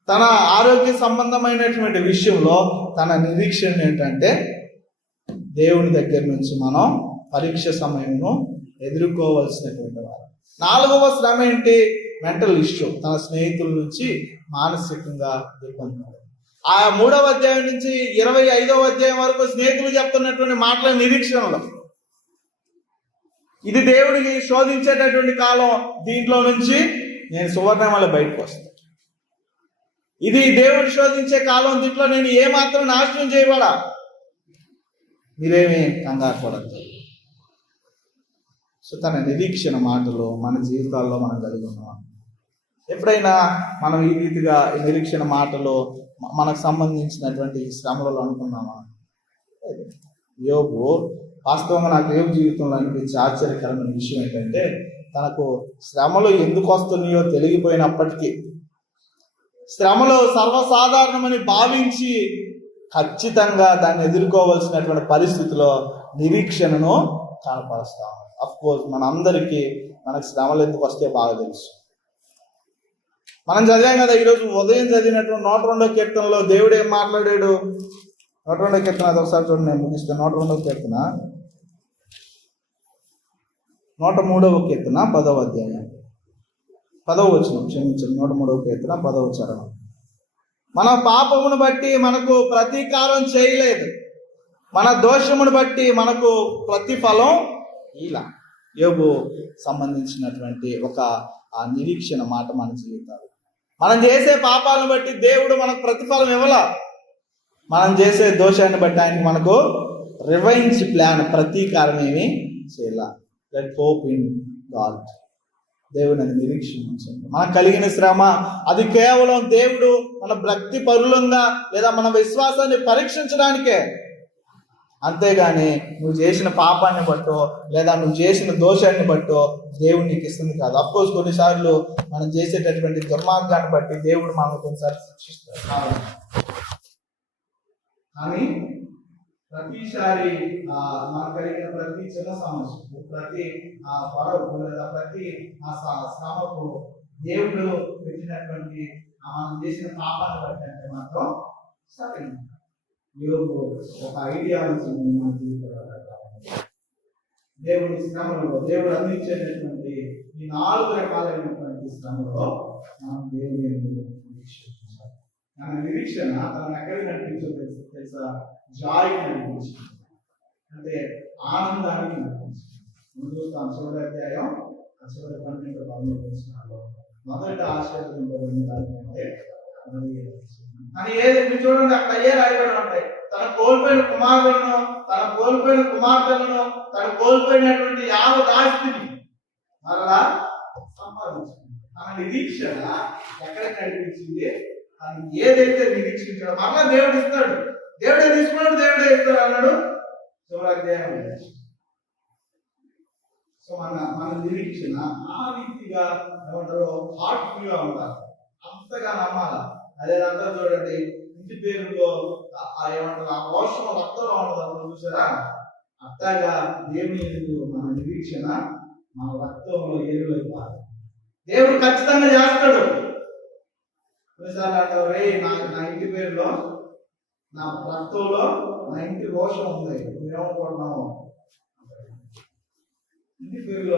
తన ఆరోగ్య సంబంధమైనటువంటి విషయంలో తన నిరీక్షణ ఏంటంటే, దేవుని దగ్గర నుంచి మనం పరీక్ష సమయంలో ఎదుర్కోవాల్సినటువంటి వారు. 4వ శ్రమ ఏంటి? Mental issue. తన స్నేహితుల నుంచి మానసికంగా ఇబ్బంది. ఆ 3వ అధ్యాయం నుంచి 25వ అధ్యాయం వరకు స్నేహితులు చెప్తున్నటువంటి మాటల నిరీక్షణలో, ఇది దేవుడికి శోధించేటటువంటి కాలం, దీంట్లో నుంచి నేను సువర్ణమల బయటకు వస్తాను. ఇది దేవుడు శోధించే కాలం, దీంట్లో నేను ఏమాత్రం నాశనం చేయబడా, మీరేమీ కంగారు పడద్దు. సో తన నిరీక్షణ మాటలు మన జీవితాల్లో మనం కలిగి ఉన్నాం. ఎప్పుడైనా మనం ఈ రీతిగా నిరీక్షణ మాటలు మనకు సంబంధించినటువంటి శ్రమలలో అనుకున్నామా? యోబు, వాస్తవంగా నాకు యోబు జీవితంలో అనిపించే ఆశ్చర్యకరమైన విషయం ఏంటంటే, తనకు శ్రమలు ఎందుకు వస్తున్నాయో తెలియపోయినప్పటికీ, శ్రమలు సర్వసాధారణమని భావించి ఖచ్చితంగా దాన్ని ఎదుర్కోవాల్సినటువంటి పరిస్థితిలో నిరీక్షణను కనపరుస్తాం. అఫ్ కోర్స్ మనందరికీ మనకు శ్రమలు ఎందుకు వస్తే బాగా తెలుసు. మనం చదివాం కదా, ఈరోజు ఉదయం చదివినటువంటి 102వ కీర్తనలో దేవుడు ఏం మాట్లాడాడు? 102వ కీర్తన, అది ఒకసారి చూడండి, నేను ముగిస్తాను. 102వ కీర్తన, 103వ కీర్తన 10వ అధ్యాయం 10వ వచనం, క్షమించండి, 103వ కీర్తన 10వ చరణం. మన పాపమును బట్టి మనకు ప్రతీకారం చేయలేదు, మన దోషమును బట్టి మనకు ప్రతిఫలం ఇలా. యోబు సంబంధించినటువంటి ఒక నిరీక్షణ మాట మన జీవితాలు. మనం చేసే పాపాలను బట్టి దేవుడు మనకు ప్రతిఫలం ఇవ్వాల, మనం చేసే దోషాన్ని బట్టి ఆయన మనకు రివెంజ్ ప్లాన్, ప్రతీకారం ఏమి చేయాల. Let hope in God. దేవుని అది నిరీక్షించండి. మనకు కలిగిన శ్రమ అది కేవలం దేవుడు మన భక్తి పరులంగా లేదా మన విశ్వాసాన్ని పరీక్షించడానికే. అంతేగాని నువ్వు చేసిన పాపాన్ని బట్టో లేదా నువ్వు చేసిన దోషాన్ని బట్టో దేవుడు నీకు ఇస్తుంది కాదు. అఫ్కోర్స్ కొన్నిసార్లు మనం చేసేటటువంటి దుర్మార్గాన్ని బట్టి దేవుడు మనకు కొన్నిసార్లు శిక్షిస్తాడు. కానీ ప్రతిసారి మనకు కలిగిన ప్రతి చిన్న సమస్య, ప్రతి పడవకు లేదా ప్రతి శ్రమకు దేవుడు పెట్టినటువంటి మనం చేసిన పాపాన్ని బట్టి అంటే మాత్రం సరే యోగు ఒక ఐడియా వచ్చింది. దేవుడి శ్రమలో దేవుడు అందించేటటువంటి ఈ 4 రకాలైనటువంటి శ్రమలో మనం దేవుని నిరీక్షించాలి. మన నిరీక్షణ తనను ఎక్కడ నడిపించో తెలుసా? జాయ్ నడిపించింది, అంటే ఆనందానికి నడిపించింది. ముందు చివరి అధ్యాయం 12-13 మొదట ఆశీర్వదింపబడిన అని ఏది చూడండి, అక్కడ ఏ రాయబడి ఉంటాయి. తన కోల్పోయిన కుమారులను, తన కోల్పోయిన కుమార్తెలను, తన కోల్పోయినటువంటి యావత్ ఆస్తిని మరలా సంపాదించింది. తన నిరీక్షణ ఎక్కడికి నడిపించింది? తను ఏదైతే నిరీక్షించాడో మరలా దేవుడు ఇస్తాడు. దేవుడే తీసుకున్నాడు, దేవుడే ఇస్తాడు అన్నాడు. అధ్యాయం. సో మన నిరీక్షణ ఆ రీతిగా ఏమంటారు, హార్ట్ఫుల్ గా ఉండాలి, అంతగా నమ్మాలి. అదే అంతా చూడండి, ఇంటి పేరులో ఏమంటారు, ఆ రోషం రక్తంలో ఉండదు అప్పుడు చూసారా? అట్లాగా దేవుని మన నిరీక్షణ మన రక్తంలో ఏరులైపోవాలి. దేవుడు ఖచ్చితంగా చేస్తాడు. కొన్నిసార్లు అంటారు, నా ఇంటి పేరులో, నా రక్తంలో నా ఇంటి రోషం ఉంది, నువ్వేమనుకుంటున్నావు? ఇంటి పేరులో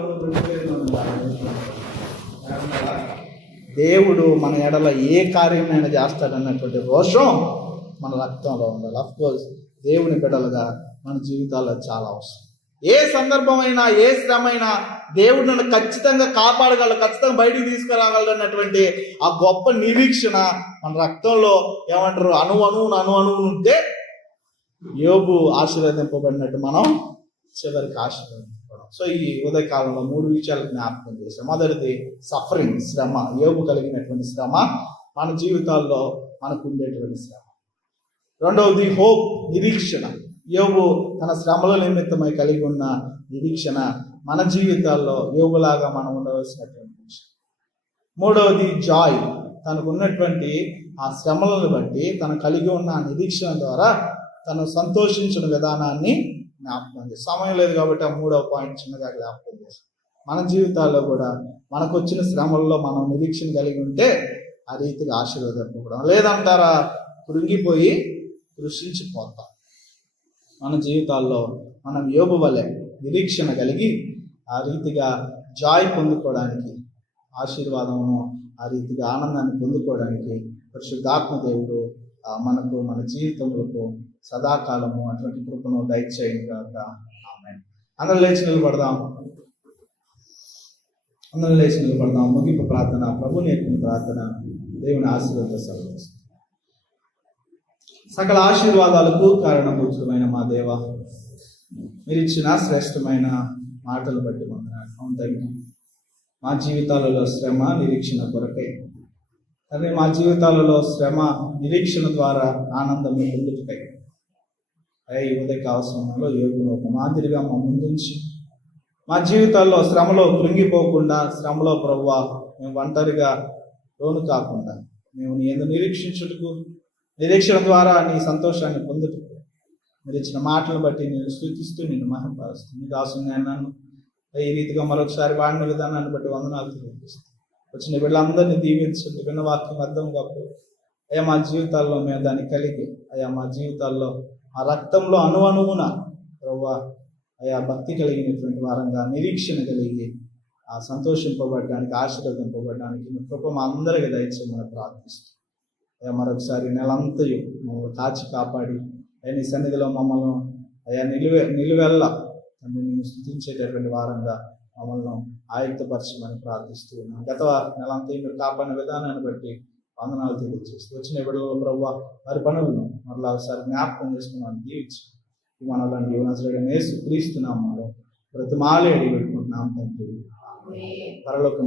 దేవుడు మన ఎడల ఏ కార్యమైనా చేస్తాడన్నటువంటి రోషం మన రక్తంలో ఉండాలి. అఫ్కోర్స్ దేవుని బిడ్డలుగా మన జీవితాల్లో చాలా అవసరం. ఏ సందర్భమైనా, ఏ శ్రమైనా దేవుడు నన్ను ఖచ్చితంగా కాపాడగలడు, ఖచ్చితంగా బయటికి తీసుకురాగలడు అన్నటువంటి ఆ గొప్ప నిరీక్షణ మన రక్తంలో ఏమంటారు అణువును ఉంటే యోబు ఆశీర్వదింపబడినట్టు మనం చివరికి ఆశీర్వదింపబడం. సో ఈ ఉదయకాలంలో 3 విషయాలు జ్ఞాపకం చేశాం. మొదటిది సఫరింగ్, శ్రమ. యోబు కలిగినటువంటి శ్రమ మన జీవితాల్లో మనకు ఉండేటువంటి శ్రమ. రెండవది హోప్, నిరీక్షణ. యోబు తన శ్రమల నిమిత్తమై కలిగి ఉన్న నిరీక్షణ మన జీవితాల్లో యోబులాగా మనం ఉండవలసినటువంటి విషయం. మూడవది జాయ్, తనకు ఉన్నటువంటి ఆ శ్రమలను బట్టి తను కలిగి ఉన్న నిరీక్షణ ద్వారా తను సంతోషించిన విధానాన్ని జ్ఞాపకం చేసి, సమయం లేదు కాబట్టి ఆ 3వ పాయింట్ చిన్నగా జ్ఞాపకం చేస్తాం. మన జీవితాల్లో కూడా మనకు వచ్చిన శ్రమల్లో మనం నిరీక్షణ కలిగి ఉంటే ఆ రీతిగా ఆశీర్వాదపడడం. లేదంటారా, కృంగిపోయి కృషించిపోతాం. మన జీవితాల్లో మనం యోబు వలె నిరీక్షణ కలిగి ఆ రీతిగా జాయ్ పొందుకోవడానికి, ఆశీర్వాదమును ఆ రీతిగా ఆనందాన్ని పొందుకోవడానికి పరిశుద్ధాత్మ దేవుడు మనకు, మన జీవితములకు సదాకాలము అటువంటి కృపను దయచేయను గాక. ఆమేన్. అందరూ లేచి నిలబడదాం. ముగింపు ప్రార్థన, ప్రభు నేర్పిన ప్రార్థన. దేవుని ఆశీర్వాద సర్వీస్. సకల ఆశీర్వాదాలకు కారణభూతుడమైన మా దేవ, మీరు ఇచ్చిన శ్రేష్టమైన మాటలు బట్టి వందనాలు. మా జీవితాలలో శ్రమ నిరీక్షణ కొరకై, కానీ మా జీవితాలలో శ్రమ నిరీక్షణ ద్వారా ఆనందం పొందుతాయి. ఈ ఉదయ అవసరంలో యోగును ఒక మాదిరిగా మా ముందుంచి మా జీవితాల్లో శ్రమలో కృంగిపోకుండా, శ్రమలో ప్రభువా మేము ఒంటరిగా లోను కాకుండా మేము నీ యందు నిరీక్షించుటకు, నిరీక్షణ ద్వారా నీ సంతోషాన్ని పొందుటకు మీరు ఇచ్చిన మాటలను బట్టి నేను స్తుతిస్తూ నిన్ను మహిమపరుస్తూ నీ దాసుని అన్నాను. ఈ రీతిగా మరొకసారి వాడిన విధానాన్ని బట్టి వందనాలు తెలియజేస్తాను. వచ్చిన వీళ్ళందరినీ దీవించండి. విన్న వాక్యం అర్థం కాకపోతే అయ్యా మా జీవితాల్లో మేము దాన్ని కలిగి, అయ్యా మా జీవితాల్లో ఆ రక్తంలో అణువున ప్రభువా అయ్యా భక్తి కలిగినటువంటి వారంగా, నిరీక్షణ కలిగి ఆ సంతోషింపబడడానికి, ఆశీర్వదింపబడడానికి మీ కృప మా అందరికీ దయచేయమని ప్రార్థిస్తాం. అయ్యా మరొకసారి నెలంతయు మమ్మల్ని కాచి కాపాడి అయ్యా నీ సన్నిధిలో మమ్మల్ని అయ్యా నిలువెల్లా నేను స్తుతించేటటువంటి వారంగా మమ్మల్ని ఆయుక్తపరచమని ప్రార్థిస్తూ ఉన్నాం. గత నెలంతయు మీరు కాపాడిన విధానాన్ని బట్టి వందనాలు తెలియజేస్తూ వచ్చిన విడుదల ప్రభువా వారి పనులను మరలా ఒకసారి జ్ఞాపకం చేసుకున్నాను. దీవించి ఈ మనల్ని యేసు క్రీస్తు నామములో బ్రతిమాలి అడిగి పెట్టుకుంటున్నాం తండ్రి. పరలోకం